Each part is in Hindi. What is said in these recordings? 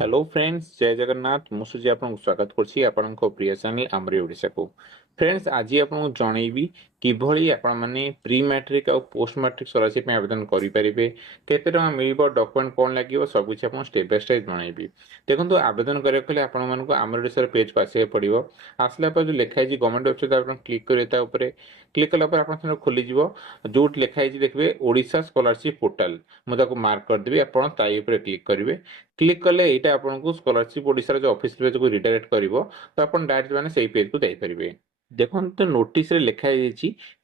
हेलो फ्रेंड्स जय जगन्नाथ मुझे आपको स्वागत करछि आपनको प्रिय चैनल आमरी ओडिशा को। फ्रेंड्स आज आपको जनइबी किभली आपण माने प्री मैट्रिक और पोस्ट मैट्रिक स्कॉलरशिप में आवेदन करि परिबे केते टका मिलिबो डॉक्यूमेंट कोन लागिवो सब कुछ आपन स्टेप बाय स्टेप जनइबी। देखंतु आवेदन करे कले आपण मानको आमरी ओडिशा पेज को आसे पड़िबो। आसला पर जो लिखा है गवर्नमेंट वेबसाइट आपण क्लिक करे ता ऊपर क्लिक कला पर आपण खोली जिवो जो लिखा है देखबे ओडिशा स्कॉलरशिप पोर्टल मु ताको मार्क कर देबी आपण ताई ऊपर क्लिक करिवे। क्लिक कले एटा आपनको स्कॉलरशिप ओडिशा जो ऑफिस पेज को रिडायरेक्ट करिवो तो आपण डायरेक्ट माने सेही पेज को जाई परिबे। देखो तो नोटिस रे लिखा है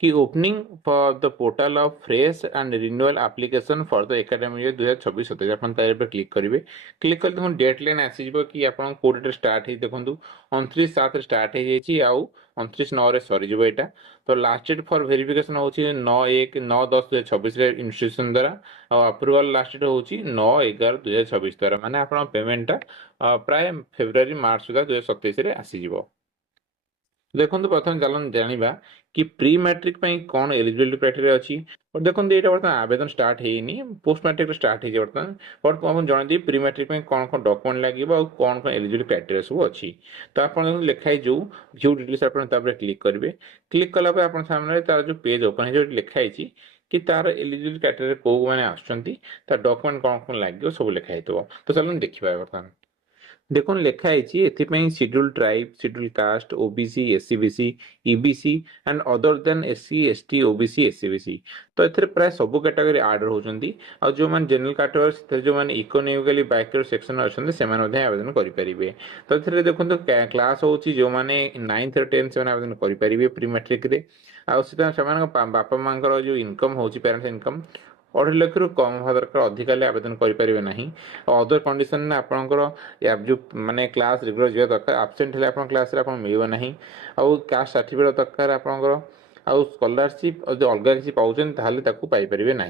कि opening for the portal of fresh and renewal application for the academic year 2026-27 अपन तार पे क्लिक करिवे। क्लिक कर देखो डेट लाइन आसी जिवो कि आपण को डेट स्टार्ट हे देखंतु 29/7 रे स्टार्ट हे जेची आउ 29/9 रे सरी जिवो एटा। तो लास्ट डेट फॉर वेरिफिकेशन होची 9/1 9/10 2026 रे इंस्टीट्यूशन द्वारा और अप्रूवल लास्ट डेट होची 9/11 2026 द्वारा माने आपण पेमेंट प्राय फेब्रुआरी मार्च सुधा 2027 रे आसी जिवो। देखो प्रथम चलन जाना कि प्री मैट्रिक कौन एलिजिबिलिटी क्राइटेरिया अच्छी और देखो ये बर्तमान आवेदन स्टार्ट है पोस्ट मैट्रिक स्टार्ट है बर्तमान बट जन प्री मैट्रिक कौन कौन डॉक्यूमेंट लगे और कौन कौन एलिजिबिलिटी क्राइटेरिया सब अच्छी तो आप लिखाई जो व्यू डिटेल्स क्लिक करेंगे। क्लिक कला सामने तार जो पेज ओपन है जो लिखाई कि तार एलिजिबिलिटी क्राइटेरिया कौ मैंने आसुँच डॉक्यूमेंट कौन कौन लगे सब लिखाई तो चलो देखा बर्तमान देखो लिखा है schedule tribe schedule caste OBC SCBC EBC and other than SC ST OBC SCBC तो एथरे प्राय सब कैटेगरी ऐड होउछंती आ जो मान जनरल कैटेगरी जो मान इकोनॉमिकली बैकवर्ड सेक्शन अछंती से मान आवेदन करि परिबे। तो एथरे देखंतु क्लास होउची जो माने 9th और 10th से आवेदन करि परिबे प्री मैट्रिक रे आ से बापा मांकर जो इनकम होउची पेरेंट्स इनकम 2.5 लाख रु कम हवा दरकार अधिका आवेदन करें नहीं। अदर कंडीशन में आपंकर जो माने क्लास रेगुलर जा दरकार आबसेंट है क्लास मिल ना आउ कास्ट सर्टिफिकेट दरकार आपंकर आउ स्कॉलरशिप जो अलग किसी पाँच पाइपर ना।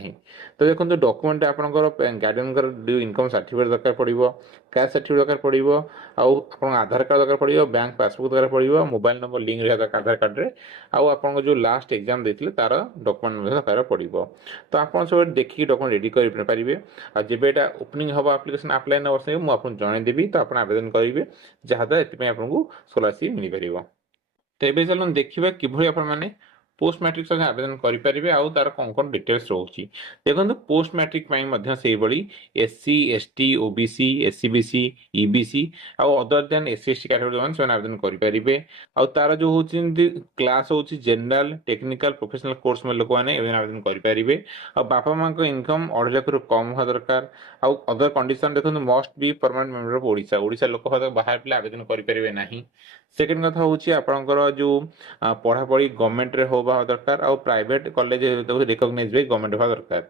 तो देखो डॉक्यूमेंट आपंकर गार्डियन जो इनकम सर्टिफिकेट दरकार पड़ो कास्ट सर्टिफिकेट दरकार पड़ो आउ आधार कार्ड दरकार पड़ो बैंक पासबुक दरकार पड़ो मोबाइल नंबर लिंक रहा दरकार आधार कार्ड रे आउ आप जो लास्ट एग्जाम देते तार डॉक्यूमेंट दरकार पड़ो। तो आप सब देखिए डॉक्यूमेंट रेडी करेंगे आ जब यहाँ ओपनिंग हम एप्लिकेशन अप्लाई नंबर मुझे जनईदेवी तो आप आवेदन करेंगे जहाद्वारा ये आपको स्कॉलरशिप मिल पार। तो ये चलो देखा कि आप पोस्ट मैट्रिक संगे आवेदन करेंगे आउ तार कौन कौन डिटेल्स रोचे देखो पोस्ट मैट्रिक से भाई SC ST OBC SCBC EBC or other than SC ST category से आवेदन करेंगे आउ तार जो हूँ क्लास हूँ जनरल टेक्निकल प्रोफेशनल कोर्स में लोक मैंने आवेदन करेंगे आ बापा माँ इनकम 2.5 लाख रु कम हुआ दरकार आउ अदर कंडीशन देखो must be permanent member of Odisha Odisha लोक बाहर पिला आवेदन करेंगे नहीं। सेकेंड कथा हूँ आपंकर जो पढ़ापढ़ी गवर्नमेंट रे हो दरकार आउ प्राइवेट कॉलेज रिकॉग्नाइज भी गवर्नमेंट होगा दरकार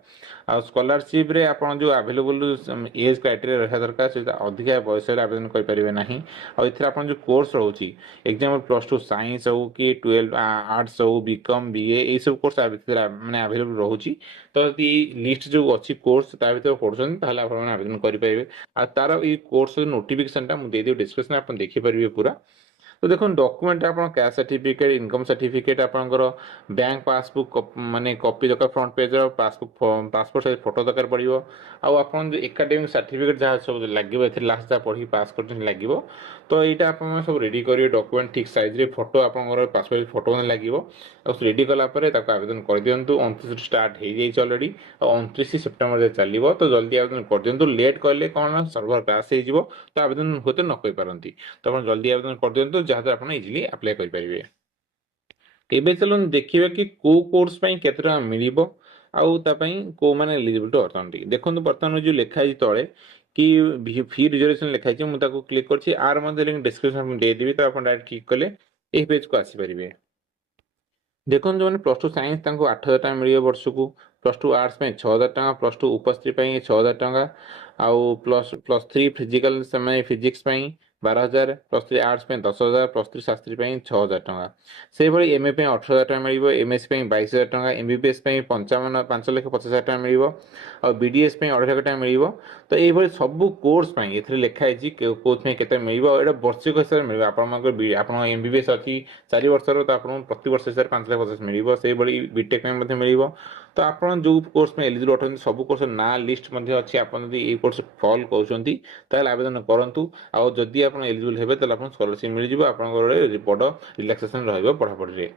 आ स्कॉलरशिप रे आपन जो अवेलेबल एज क्राइटेरिया रहा दरकार से अधिका बयस आवेदन करेंगे नहीं। आ इथरे आपन जो कोर्स रोची एग्जांपल +2 साइंस हो कि 12 आर्ट्स हो बीकॉम बीए ए सब कोर्स माने अवेलेबल रोची। तो यदि लिस्ट जो अच्छी कोर्स ता भीतर पढुछन ताहले आपन आवेदन करेंगे आ तार ये कोर्स नोटिफिकेशन टा मु दे दियो डिस्क्रिप्शन आपन देखि परिबे पूरा। तो देखो डॉक्यूमेंट आप कैश सर्टिफिकेट इनकम सर्टिफिकेट आपंकर बैंक पासबुक माने कॉपी दरकार front page passbook passport size photo दरकार पड़ो आउ आप एकाडेमिक सर्टिफिकेट जहाँ सब लगे लास्ट जहाँ पढ़ी पास कर लगे। तो यहाँ आप सब रेडी करेंगे डॉक्यूमेंट ठीक साइज रे फोटो आप पासपोर्ट फोटो लगे रेडी कलापर आवेदन कर दिंतु 29 स्टार्ट हो जाए अलरेडी 29 सेप्टेम्बर चलो तो जल्दी आवेदन कर दिंतु लेट कले कौन सर्वर क्राश हो तो आवेदन होते न कई पारती तो आप जल्दी आवेदन कर दिंतु जहाद्वारा आप इजिली अप्लाई करेंगे। एबे चलो देखिए कि को कोर्स केते मिल को मैंने एलिजिबिलिटी अर्थात देखो बर्तमान जो लिखाई तले कि फी रिजर्वेशन लिखाई मुझे क्लिक कर आर लिंक डिस्क्रिप्शन देदेवी तो आप डायरेक्ट क्लिक कले यही पेज को आसीपारे। देखो जो मैंने +2 साइंस 8,000 टका मिले वर्ष को +2 आर्ट्स 6,000 टका +2 उपस्थिति 6,000 टका आउ +3 फिजिकल से फिजिक्स 12,000 +3 आर्ट्स 10,000 +3 शास्त्री 6,000 टका से भाई एमए 18,000 टका मिल एमएससी 22,000 टका एमबीबीएस 5,50,000 टका मिल और बीडीएस 2.5 लाख टका मिल। तो ये सब कोर्स ये लिखाई कोर्स के मिल वर्षिक हिसाब से मिल आप एमबीबीएस अच्छी 4 वर्षर तो आप प्रति वर्ष हिसाब से 5,50,000 मिल से बीटेक मिल तो आपण जो कोर्स में एलिजिबल अटନ୍ତି ସବୁ कोर्स ना लिस्ट ମଧ୍ୟ ଅଛି ଆପଣ ଯଦି ଏଇ कोर्स ଫଲ୍ କରୁଛନ୍ତି ତାହେଲେ ଆବେଦନ କରନ୍ତୁ ଆଉ ଯଦି ଆପଣ ଏଲିଜିबल ହେବେ ତାହେଲେ ଆପଣ ସ୍କଲାରशिप ମିଳିଯିବ ଆପଣଙ୍କର ବଡ଼ ରିଲାକ୍ସେସନ ରହିବ ପଢ଼ାପଢ଼ିରେ।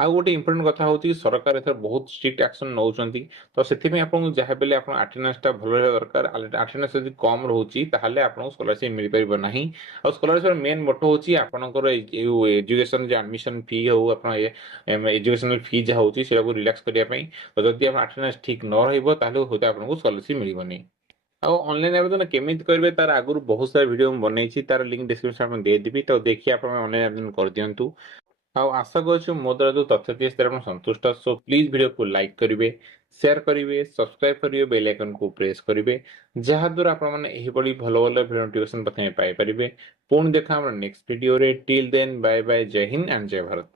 ଆଉ ଗୋଟେ ଇମ୍ପୋର୍ଟାଣ୍ଟ କଥା ହଉଛି ସରକାର ଏଥର ବହୁତ ଷ୍ଟ୍ରିକ୍ଟ ଆକ୍ସନ ନଉଛନ୍ତି ତ ସେଥିପାଇଁ ଆପଣଙ୍କୁ ଯାହା ବେଲେ ଆପଣ ଆଟେଣ୍ଡାନ୍ସଟା ଭଲ ରହିବା ଦରକାର ଆଟେଣ୍ଡାନ୍ସ ଯଦି କମ ରହୁଛି ତାହେଲେ ଆପଣଙ୍କୁ ସ୍କଲାରସିପ ମିଳିପାରିବ ନାହିଁ ଆଉ ସ୍କଲାରସିପର ମେନ୍ ମୋଟୋ ହଉଛି ଆପଣଙ୍କର ଯୋଉ ଏଜୁକେସନ ଯେ ଆଡମିସନ ଫି ହଉ ଆପଣ ଏଜୁକେସନାଲ ଫି ଯାହା ହଉଛି ସେଟାକୁ ରିଲାକ୍ସ କରିବା ପାଇଁ ତ ଯଦି ଆପଣ ଆଟେଣ୍ଡାନ୍ସ ଠିକ ନ ରହିବ ତାହେଲେ ହୁଏତ ଆପଣଙ୍କୁ ସ୍କଲାରସିପ ମିଳିବନି। ଆଉ ଅନଲାइन आवेदन केମିତି କରିବେ ତାର ଆଗରୁ ବହୁତ ସାରା ଭିଡିଓ ମୁଁ ବନେଇଛି ତାର ଲିଙ୍କ ଡିସ୍କ୍ରିପ୍ସନ ଆପଣ ଦେଇଦେବି ତ ଦେଖି ଆପଣ ଅନଲାइन आवेदन କରିଦିଅନ୍ତୁ। ଆଉ ଆଶା କରୁଛୁ ମୋ ଦ୍ୱାରା ଯୋଉ ତଥ୍ୟ ଦିଏ ସେଥିରେ ଆପଣ ସନ୍ତୁଷ୍ଟ ସୋ ପ୍ଲିଜ ଭିଡିଓକୁ ଲାଇକ୍ କରିବେ ସେୟାର କରିବେ ସବସ୍କ୍ରାଇବ କରିବେ ବେଲ ଆଇକନକୁ ପ୍ରେସ୍ କରିବେ ଯାହାଦ୍ୱାରା ଆପଣମାନେ ଏହିଭଳି ଭଲ ଭଲ ଭିଡିଓ ନୋଟିଫିକେସନ ପ୍ରଥମେ ପାଇପାରିବେ। ପୁଣି ଦେଖା ଆମର ନେକ୍ସଟ ଭିଡିଓରେ ଟିଲ୍ ଦେନ୍ ବାଏ ବାଏ ଜୟ ହିନ୍ଦ ଆଣ୍ଡ ଜୟ ଭାରତ।